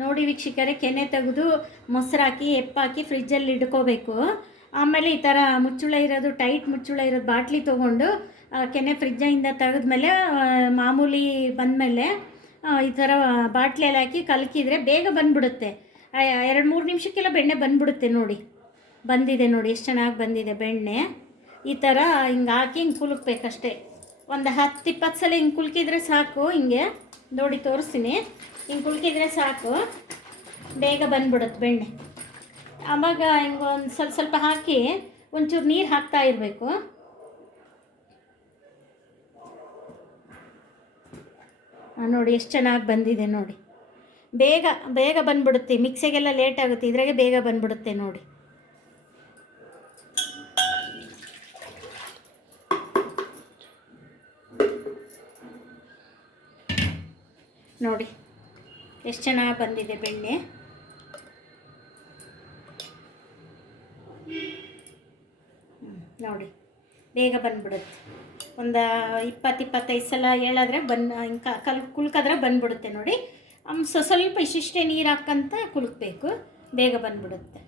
ನೋಡಿ ವೀಕ್ಷಕರೇ, ಕೆನೆ ತೆಗೆದು ಮೊಸರಾಕಿ ಎಪ್ಪಾಕಿ ಫ್ರಿಜ್ಜಲ್ಲಿ ಇಟ್ಕೋಬೇಕು. ಆಮೇಲೆ ಈ ಥರ ಮುಚ್ಚುಳ ಇರೋದು ಟೈಟ್ ಮುಚ್ಚುಳ ಇರೋದು ಬಾಟ್ಲಿ ತೊಗೊಂಡು ಕೆನೆ ಫ್ರಿಜ್ಜಿಂದ ತೆಗೆದ್ಮೇಲೆ ಮೇಲೆ ಮಾಮೂಲಿ ಬಂದಮೇಲೆ ಈ ಥರ ಬಾಟ್ಲಿಯಲ್ಲಿ ಹಾಕಿ ಕಲಕಿದ್ರೆ ಬೇಗ ಬಂದ್ಬಿಡುತ್ತೆ. ಎರಡು ಮೂರು ನಿಮಿಷಕ್ಕೆಲ್ಲ ಬೆಣ್ಣೆ ಬಂದ್ಬಿಡುತ್ತೆ ನೋಡಿ. ಬಂದಿದೆ ನೋಡಿ, ಎಷ್ಟು ಚೆನ್ನಾಗಿ ಬಂದಿದೆ ಬೆಣ್ಣೆ. ಈ ಥರ ಹಿಂಗೆ ಹಾಕಿ ಹಿಂಗೆ ಕುಲುಕ್ಬೇಕಷ್ಟೇ. ಒಂದು ಹತ್ತು ಇಪ್ಪತ್ತು ಸಲ ಹಿಂಗೆ ಕುಲ್ಕಿದ್ರೆ ಸಾಕು, ಹಿಂಗೆ ನೋಡಿ ತೋರಿಸ್ತೀನಿ. ಹಿಂಗೆ ಕುಲ್ಕಿದ್ರೆ ಸಾಕು. ಬೇಗ ಬಂದ್ಬಿಡುತ್ತೆ ಬೆಣ್ಣೆ. ಆವಾಗ ಹಿಂಗೆ ಒಂದು ಸ್ವಲ್ಪ ಸ್ವಲ್ಪ ಹಾಕಿ ಒಂಚೂರು ನೀರು ಹಾಕ್ತಾ ಇರಬೇಕು. ನೋಡಿ ಎಷ್ಟು ಚೆನ್ನಾಗಿ ಬಂದಿದೆ ನೋಡಿ. ಬೇಗ ಬೇಗ ಬಂದ್ಬಿಡುತ್ತೆ. ಮಿಕ್ಸಿಗೆಲ್ಲ ಲೇಟ್ ಆಗುತ್ತೆ. ಇದ್ರಾಗೆ ಬೇಗ ಬಂದ್ಬಿಡುತ್ತೆ ನೋಡಿ. ನೋಡಿ. ಎಷ್ಟು ಚೆನ್ನಾಗಿ ಬಂದಿದೆ ಬೆಣ್ಣೆ? ನೋಡಿ, ಬೇಗ ಬಂದ್ಬಿಡುತ್ತೆ. ಒಂದು ಇಪ್ಪತ್ತು ಇಪ್ಪತ್ತೈದು ಸಲ ಹೇಳಾದ್ರೆ ಬಂದು ಹಿಂಗೆ ಕಲ್, ಕುಲ್ಕದ್ರೆ ಬಂದ್ಬಿಡುತ್ತೆ ನೋಡಿ. ಸ್ವಲ್ಪ ಇಷ್ಟಿಷ್ಟೇ ನೀರು ಹಾಕ್ಕಂತ ಕುಲ್ಕಬೇಕು, ಬೇಗ ಬಂದ್ಬಿಡುತ್ತೆ.